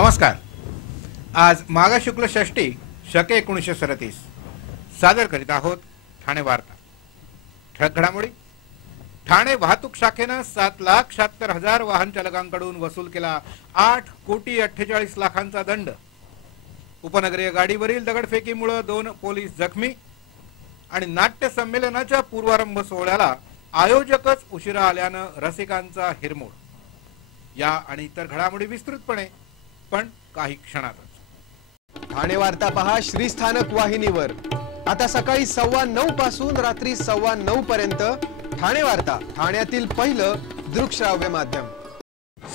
नमस्कार। आज माघ शुक्ल षष्ठी शके 1937 सादर करीत आहोत ठाणे वार्ता। ठळक घडामोडी। ठाणे वाहतूक शाखेनं 7,76,000 वाहन चालकांकडून वसूल केला 8,48,00,000 दंड। उपनगरीय गाडीवरील दगडफेकीमुळे 2 पोलीस जखमी आणि नाट्य संमेलनाच्या पूर्वारंभ सोहळ्याला आयोजकच उशिरा आल्यानं रसिकांचा हिरमोड। या आणि इतर घडामोडी विस्तृतपणे पण काही क्षणातच। ठाणे वार्ता पहा श्रीस्थानक वाहिनीवर। आता सकाळी 9:15 पासून रात्री 9:15 पर्यंत ठाणे वार्ता, ठाण्यातील पहिलं दृकश्राव्य माध्यम।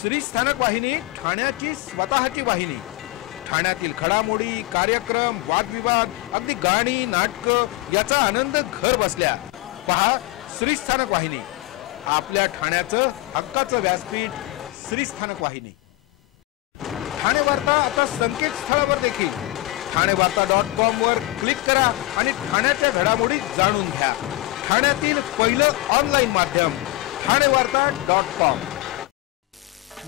श्रीस्थानक वाहिनी ठाण्याची स्वतःची वाहिनी। ठाण्यातील घडामोडी, कार्यक्रम, वादविवाद, अगदी गाणी, नाटक याचा आनंद घर बसल्या पहा श्रीस्थानक वाहिनी। आपल्या ठाण्याचं हक्काचं व्यासपीठ श्रीस्थानक वाहिनी। ठाणे वार्ता आता संकेतस्थळावर देखील ठाणेवार्ता.com वर क्लिक करा आणि ठाण्याच्या घडामोडी जाणून घ्या। ठाण्यातील पहिलं ऑनलाईन माध्यम ठाणेवार्ता.com।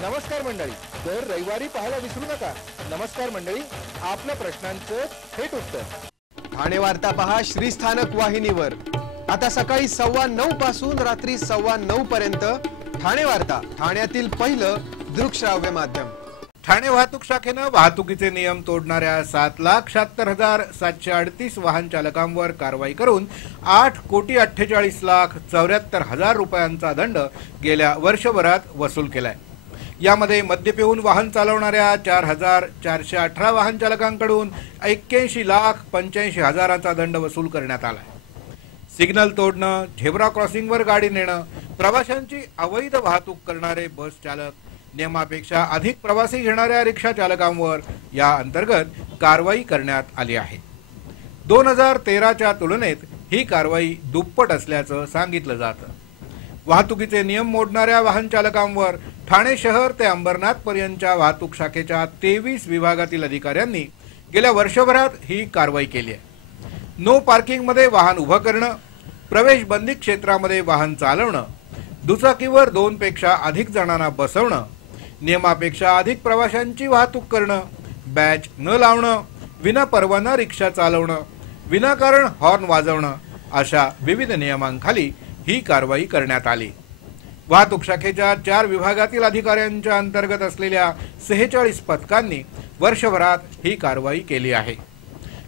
नमस्कार मंडळी, दर रविवारी पाहायला विसरू नका। नमस्कार मंडळी, आपल्या प्रश्नांचं थेट उत्तर। ठाणे वार्ता पहा श्रीस्थानक वाहिनीवर। आता सकाळी 9:15 पासून रात्री 9:15 पर्यंत ठाणे वार्ता, ठाण्यातील पहिलं दृकश्राव्य माध्यम। ठाणे वाहतूक शाखेनं वाहतुकीचे नियम तोडणाऱ्या 7,76,738 वाहन चालकांवर कारवाई करून 8,48,74,000 रुपयांचा दंड गेल्या वर्षभरात वसूल केलाय। यामध्ये मद्य पिऊन वाहन चालवणाऱ्या 4,418 वाहन चालकांकडून 81,85,000चा दंड वसूल करण्यात आलाय। सिग्नल तोडणं, झेब्रा क्रॉसिंगवर गाडी नेणं, प्रवाशांची अवैध वाहतूक करणारे बस चालक, नियमापेक्षा अधिक प्रवासी घेणाऱ्या रिक्षा चालकांवर या अंतर्गत कारवाई करण्यात आली आहे। 2013च्या तुलनेत ही कारवाई दुप्पट असल्याचं सांगितलं जातं। वाहतुकीचे नियम मोडणाऱ्या वाहन चालकांवर ठाणे शहर ते अंबरनाथ पर्यंतच्या वाहतूक शाखेच्या 23 विभागातील अधिकाऱ्यांनी गेल्या वर्षभरात ही कारवाई केली आहे। नो पार्किंग मध्ये वाहन उभं करणं, प्रवेश बंदी क्षेत्रामध्ये वाहन चालवणं, दुचाकीवर 2 पेक्षा अधिक जणांना बसवणं, नियमापेक्षा अधिक प्रवाशांची वाहतूक करणं, बॅच न लावणं, विनापरवाना रिक्षा चालवणं, विनाकारण हॉर्न वाजवणं अशा विविध नियमांखाली ही कारवाई करण्यात आली। वाहतूक शाखेच्या 4 विभागातील अधिकाऱ्यांच्या अंतर्गत असलेल्या 46 पथकांनी वर्षभरात ही कारवाई केली आहे।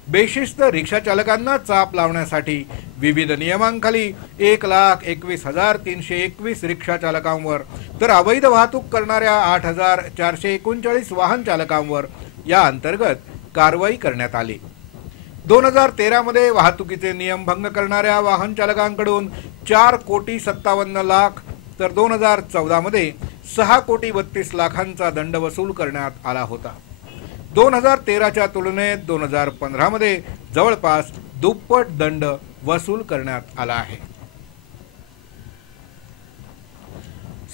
बेशिस्त रिक्षा चालकांना चाप लावण्यासाठी विविध नियमांखाली 1,21,321 रिक्षा चालकांवर तर अवैध वाहतूक करणाऱ्या 8,439 वाहन चालकांवर या अंतर्गत कारवाई करण्यात आली। 2013 मध्ये वाहतुकीचे नियम भंग करणाऱ्या वाहन चालकांकडून 4,57,00,000 तर 2014 मध्ये 6,32,00,000चा दंड वसूल करण्यात आला होता। 2013च्या तुलनेत 2015 मध्ये जवळपास दुप्पट दंड वसूल करण्यात आला आहे।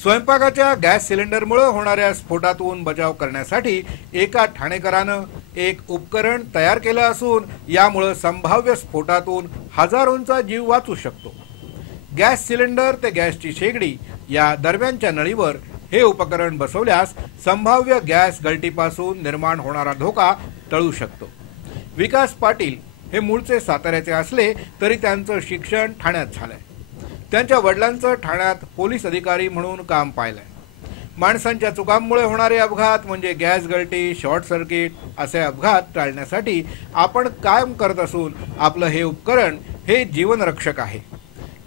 स्वयंपाकाच्या गॅस सिलेंडरमुळे होणाऱ्या स्फोटातून बचाव करण्यासाठी एका ठाणेकरानं एक उपकरण तयार केलं असून यामुळे संभाव्य स्फोटातून हजारोंचा जीव वाचू शकतो। गॅस सिलेंडर ते गॅसची शेगडी या दरम्यानच्या नळीवर हे उपकरण बसवल्यास संभाव्य गॅस गळतीपासून निर्माण होणारा धोका टळू शकतो। विकास पाटील हे मूळचे साताऱ्याचे असले तरी त्यांचं शिक्षण ठाण्यात झालंय। त्यांच्या वडिलांचं ठाण्यात पोलीस अधिकारी म्हणून काम पाहिलंय। माणसांच्या चुकांमुळे होणारे अपघात म्हणजे गॅस गळती, शॉर्ट सर्किट असे अपघात टाळण्यासाठी आपण काम करत असून आपलं हे उपकरण हे जीवनरक्षक आहे।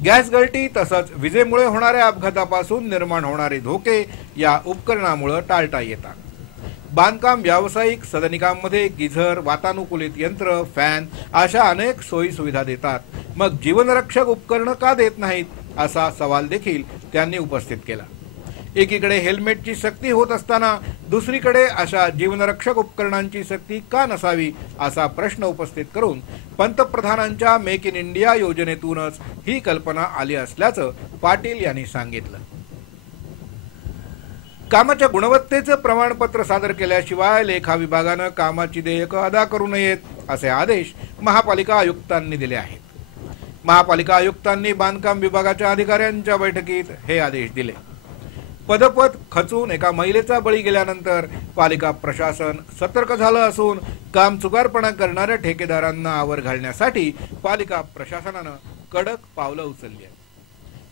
गॅस गळती तसंच विजेमुळे होणाऱ्या अपघातापासून निर्माण होणारे धोके या उपकरणामुळे टाळता येतात। बांधकाम व्यावसायिक सदनिकांमध्ये गिझर, वातानुकूलित यंत्र, फॅन अशा अनेक सोयी सुविधा देतात, मग जीवनरक्षक उपकरण का देत नाहीत असा सवाल देखील त्यांनी उपस्थित केला। एकीकडे हेल्मेटची सक्ती होत असताना दुसरीकडे अशा जीवनरक्षक उपकरणांची सक्ती का नसावी असा प्रश्न उपस्थित करून पंतप्रधानांच्या मेक इन इंडिया योजनेतूनच ही कल्पना आली असल्याचं पाटील यांनी सांगितलं। कामाच्या गुणवत्तेचं प्रमाणपत्र सादर केल्याशिवाय लेखा विभागानं कामाची देयकं अदा करू नयेत असे आदेश महापालिका आयुक्तांनी दिले आहेत। महापालिका आयुक्तांनी बांधकाम विभागाच्या अधिकाऱ्यांच्या बैठकीत हे आदेश दिले। पदपथ खचून एका महिलेचा बळी गेल्यानंतर पालिका प्रशासन सतर्क झालं असून काम चुकारपणा करणाऱ्या ठेकेदारांना आवर घालण्यासाठी पालिका प्रशासनानं कडक पावलं उचलली आहेत।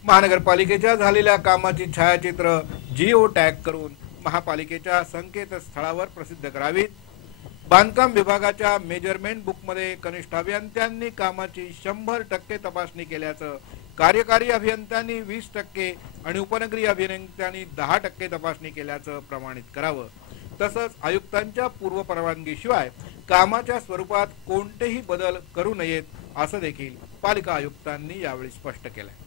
महानगरपालिकेच्या झालेल्या कामाची छायाचित्र जिओ टॅग करून महापालिकेच्या संकेतस्थळावर प्रसिद्ध करावीत। बांधकाम विभागाच्या मेजरमेंट बुकमध्ये कनिष्ठ अभियंत्यांनी कामाची 100% तपासणी केल्याचं, कार्यकारी अभियंत्यांनी 20% आणि उपनगरीय अभियंत्यांनी 10% तपासणी केल्याचं प्रमाणित करावं। तसंच आयुक्तांच्या पूर्व परवानगीशिवाय कामाच्या स्वरूपात कोणतेही बदल करू नयेत असं देखील पालिका आयुक्तांनी यावेळी स्पष्ट केलंय।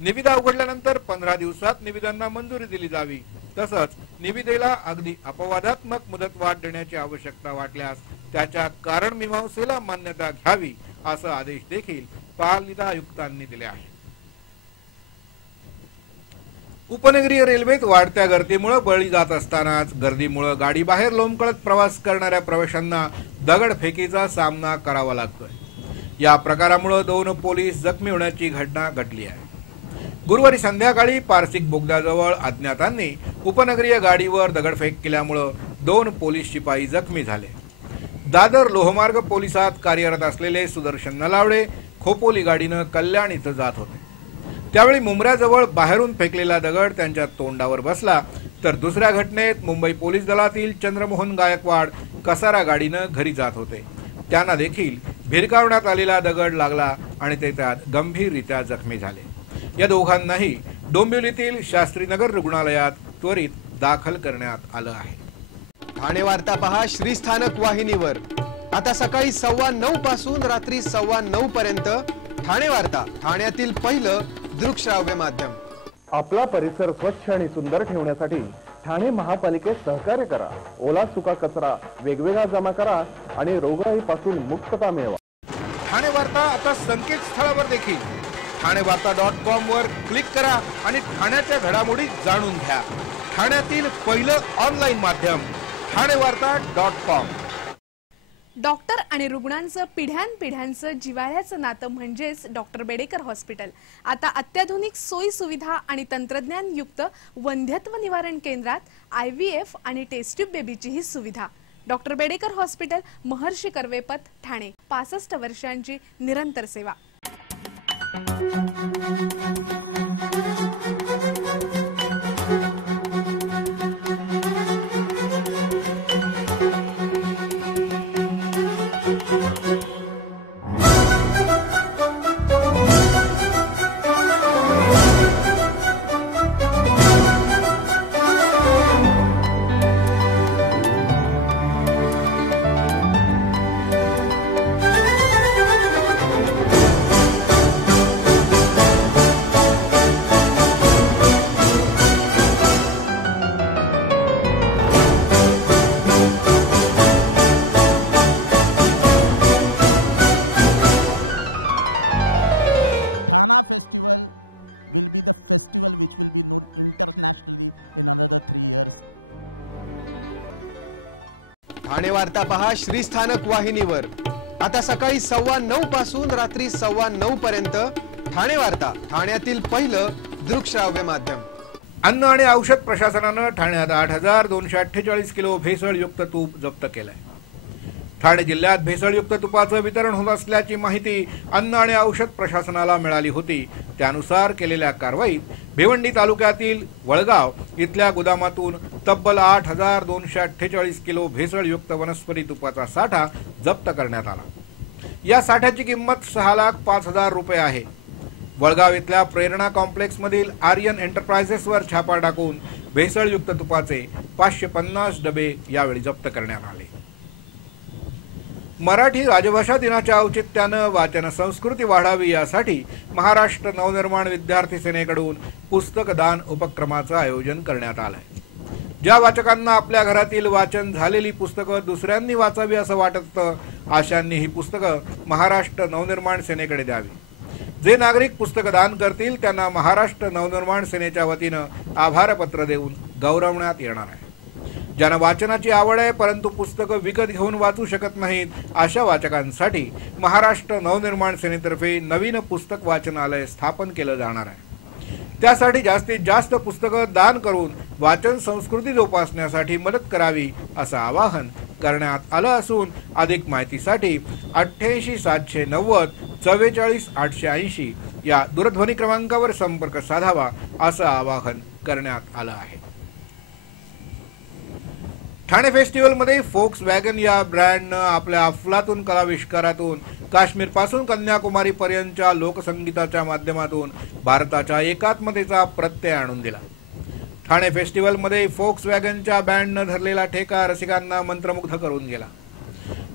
निविदा उघडल्यानंतर 15 दिवसात निविदांना मंजुरी दिली जावी। तसंच निविदेला अगदी अपवादात्मक मुदतवाढ देण्याची आवश्यकता वाटल्यास त्याच्या कारण मीमांसेला मान्यता घ्यावी असा आदेश देखील पालिका आयुक्तांनी दिले आहे। उपनगरीय रेल्वेत वाढत्या गर्दीमुळे बळी जात असतानाच गर्दीमुळे गाडी बाहेर लोंबकळत प्रवास करणाऱ्या प्रवाशांना दगडफेकीचा सामना करावा लागतोय। या प्रकारामुळे 2 पोलीस जखमी होण्याची घटना घडली आहे। गुरुवारी संध्याकाळी पारसिक बोगद्याजवळ अज्ञातांनी उपनगरीय गाडीवर दगडफेक केल्यामुळे 2 पोलीस शिपाई जखमी झाले। दादर लोहमार्ग पोलिसात कार्यरत असलेले सुदर्शन नलावडे खोपोली गाडीनं कल्याण इथं जात होते। त्यावेळी मुंब्र्याजवळ बाहेरून फेकलेला दगड त्यांच्या तोंडावर बसला, तर दुसऱ्या घटनेत मुंबई पोलीस दलातील चंद्रमोहन गायकवाड कसारा गाडीनं घरी जात होते। त्यांना देखील भिरकावण्यात आलेला दगड लागला आणि ते त्यात गंभीररित्या जखमी झाले। या दोघांनाही डोंबिवलीतील शास्त्रीनगर रुग्णालयात त्वरित दाखल करण्यात आलं आहे। ठाणे वार्ता पहा श्रीस्थानक वाहिनीवर। आता सकाळी 9:15 पासून रात्री 9:15 पर्यंत ठाणे वार्ता, ठाण्यातील पहिलं दृकश्राव्य माध्यम। आपला परिसर स्वच्छ आणि सुंदर ठेवण्यासाठी ठाणे महापालिकेत सहकार्य करा। ओला सुका कचरा वेगवेगळा जमा करा आणि रोगराईपासून मुक्तता मिळवा। ठाणे वार्ता आता संकेतस्थळावर देखील ठाणेवार्ता.com वर क्लिक करा आणि ठाण्याच्या घडामोडी जाणून घ्या। ठाण्यातील पहिलं ऑनलाईन माध्यम ठाणेवार्ता.com। डॉक्टर आणि रुग्णांचं पिढ्यानपिढ्यांचं जिव्हाळ्याचं नातं म्हणजेच डॉक्टर बेडेकर हॉस्पिटल आता अत्याधुनिक सोयी सुविधा आणि तंत्रज्ञान युक्त वंध्यत्व निवारण केंद्रात IVF आणि टेस्ट ट्यूब बेबीची ही सुविधा। डॉक्टर बेडेकर हॉस्पिटल, महर्षी कर्वेपथ, ठाणे। 65 वर्षांची निरंतर सेवा। ठाणे वार्ता पहा श्रीस्थानक वाहिनीवर। आता सकाळी 9:15 पासून रात्री 9:15 पर्यंत ठाणे वार्ता, ठाण्यातील पहिलं दृकश्राव्य माध्यम। अन्न आणि औषध प्रशासनानं ठाण्यात 8,248 किलो भेसळयुक्त तूप जप्त केलंय। ठाणे जिल्ह्यात भेसळयुक्त तुपाचं वितरण होत असल्याची माहिती अन्न आणि औषध प्रशासनाला मिळाली होती। त्यानुसार केलेल्या कारवाईत भिवंडी तालुक्यातील वळगाव इथल्या गोदामातून तब्बल 8,248 किलो भेसळयुक्त वनस्पती तुपाचा साठा जप्त करण्यात आला। या साठ्याची किंमत 6,05,000 रुपये आहे। वळगाव इथल्या प्रेरणा कॉम्प्लेक्स मधील आर्यन एंटरप्राइजेसवर छापा टाकून भेसळयुक्त तुपाचे 550 डबे यावेळी जप्त करण्यात आले। मराठी राजभाषा दिनाच्या औचित्यानं वाचन संस्कृती वाढावी यासाठी महाराष्ट्र नवनिर्माण विद्यार्थी सेनेकडून पुस्तक दान उपक्रमाचं आयोजन करण्यात आलंय। ज्या वाचकांना आपल्या घरातील वाचन झालेली पुस्तकं दुसऱ्यांनी वाचावी असं वाटत अशांनी ही पुस्तकं महाराष्ट्र नवनिर्माण सेनेकडे द्यावी। जे नागरिक पुस्तक दान करतील त्यांना महाराष्ट्र नवनिर्माण सेनेच्या वतीनं आभारपत्र देऊन गौरवण्यात येणार आहे। ज्यांना वाचनाची आवड आहे परंतु पुस्तकं विकत घेऊन वाचू शकत नाहीत अशा वाचकांसाठी महाराष्ट्र नवनिर्माण सेनेतर्फे नवीन पुस्तक वाचनालय स्थापन केलं जाणार आहे। त्यासाठी जास्तीत जास्त पुस्तकं दान करून वाचन संस्कृती जोपासण्यासाठी मदत करावी असं आवाहन करण्यात आलं असून अधिक माहितीसाठी 88 790 44 880 या दूरध्वनी क्रमांकावर संपर्क साधावा असं आवाहन करण्यात आलं आहे. ठाणे फेस्टिवलमध्ये फोक्स वॅगन या ब्रँडनं आपल्या अफलातून कलाविष्कारातून काश्मीर पासून कन्याकुमारी पर्यंतच्या लोकसंगीताच्या माध्यमातून भारताच्या एकात्मतेचा प्रत्यय आणून दिला. ठाणे फेस्टिवलमध्ये फोक्स वॅगनच्या बँडनं धरलेला ठेका रसिकांना मंत्रमुग्ध करून गेला.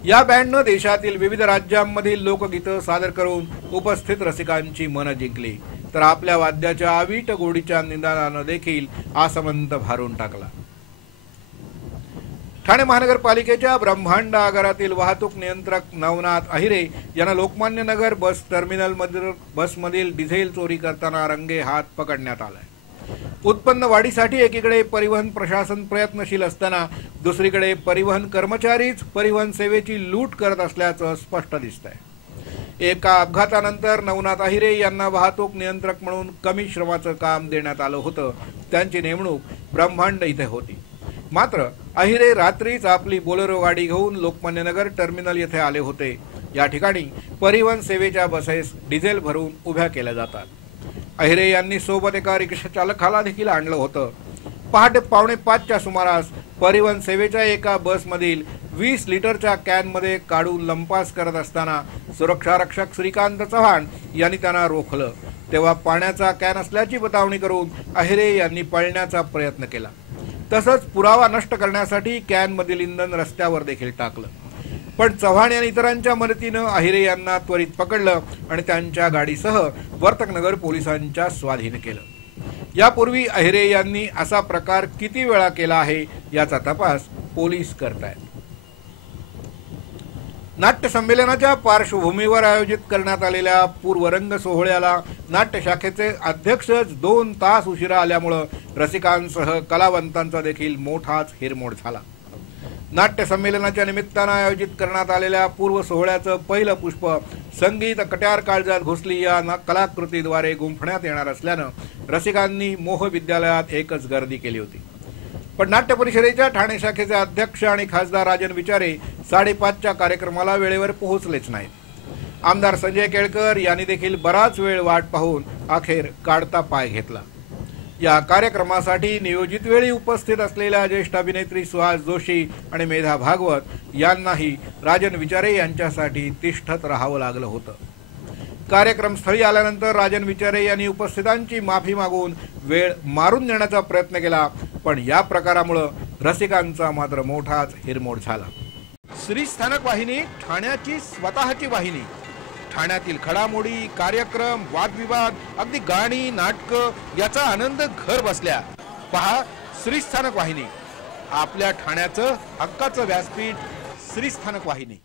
या बँडनं देशातील विविध राज्यांमधील लोकगीतं सादर करून उपस्थित रसिकांची मनं जिंकली, तर आपल्या वाद्याच्या अवीट गोडीच्या निनादानं देखील आसमंत भारून टाकला. ठाणे महानगरपालिकेच्या ब्रह्मांड आगारातील वाहतूक नियंत्रक नवनाथ अहिरे यांना लोकमान्य नगर बस टर्मिनल बसमधील डिझेल चोरी करताना रंगे हात पकडण्यात आलाय. उत्पन्न वाढीसाठी एकीकडे परिवहन प्रशासन प्रयत्नशील असताना दुसरीकडे परिवहन कर्मचारीच परिवहन सेवेची लूट करत असल्याचं स्पष्ट दिसतंय. एका अपघातानंतर नवनाथ अहिरे यांना वाहतूक नियंत्रक म्हणून कमी श्रमाचं काम देण्यात आलं होतं. त्यांची नेमणूक ब्रह्मांड इथे होती. मात्र अहिरे रात्रीच आपली बोलेरो गाडी घेऊन लोकमान्य नगर टर्मिनल येथे आले होते. या ठिकाणी परिवहन सेवेच्या बसेस डिझेल भरून उभ्या केल्या जातात. अहिरे यांनी सोबत एका रिक्षा चालकाला देखील आणलं होतं. पहाटे 4:45च्या सुमारास परिवहन सेवेच्या एका बसमधील 20 लिटरच्या कॅनमध्ये काढून लंपास करत असताना सुरक्षा रक्षक श्रीकांत चव्हाण यांनी त्यांना रोखलं. तेव्हा पाण्याचा कॅन असल्याची बतावणी करून अहिरे यांनी पळण्याचा प्रयत्न केला. तसंच पुरावा नष्ट करण्यासाठी कॅनमधील इंधन रस्त्यावर देखील टाकलं. पण चव्हाण या इतरांच्या मदतीनं अहिरे यांना त्वरित पकडलं आणि त्यांच्या गाडीसह वर्तकनगर पोलिसांच्या स्वाधीन केलं. यापूर्वी अहिरे यांनी असा प्रकार किती वेळा केला आहे याचा तपास पोलीस करतायत. नाट्य संमेलनाच्या पार्श्वभूमीवर आयोजित करण्यात आलेल्या पूर्वरंग सोहळ्याला नाट्य शाखेचे अध्यक्षच 2 तास उशिरा आल्यामुळं रसिकांसह कलावंतांचा देखील मोठाच हिरमोड झाला. नाट्य संमेलनाच्या निमित्तानं आयोजित करण्यात आलेल्या पूर्व सोहळ्याचं पहिलं पुष्प संगीत कट्यार काळजात घुसली या कलाकृतीद्वारे गुंफण्यात येणार असल्यानं रसिकांनी मोह विद्यालयात एकच गर्दी केली होती. पण नाट्य परिषदेच्या ठाणे शाखेचे अध्यक्ष आणि खासदार राजन विचारे 5:30च्या कार्यक्रमाला वेळेवर पोहोचलेच नाहीत. आमदार संजय केळकर यांनी देखील बराच वेळ वाट पाहून अखेर काढता पाय घेतला. या कार्यक्रमासाठी नियोजित वेळी उपस्थित असलेल्या ज्येष्ठ अभिनेत्री सुहास जोशी आणि मेधा भागवत यांनाही राजन विचारे यांच्यासाठी तिष्ठत राहावं लागलं होतं. कार्यक्रम स्थळी आल्यानंतर राजन विचारे यांनी उपस्थितांची माफी मागून वेळ मारून नेण्याचा प्रयत्न केला. पण या प्रकारामुळे रसिकांचा मात्र मोठाच हिरमोड झाला. श्री स्थानक वाहिनी ठाण्याची स्वतःची वाहिनी. ठाण्यातील घडामोडी, कार्यक्रम, वादविवाद, अगदी गाणी, नाटकं याचा आनंद घर बसल्या पहा श्री स्थानक वाहिनी. आपल्या ठाण्याचं हक्काचं व्यासपीठ श्री स्थानक वाहिनी.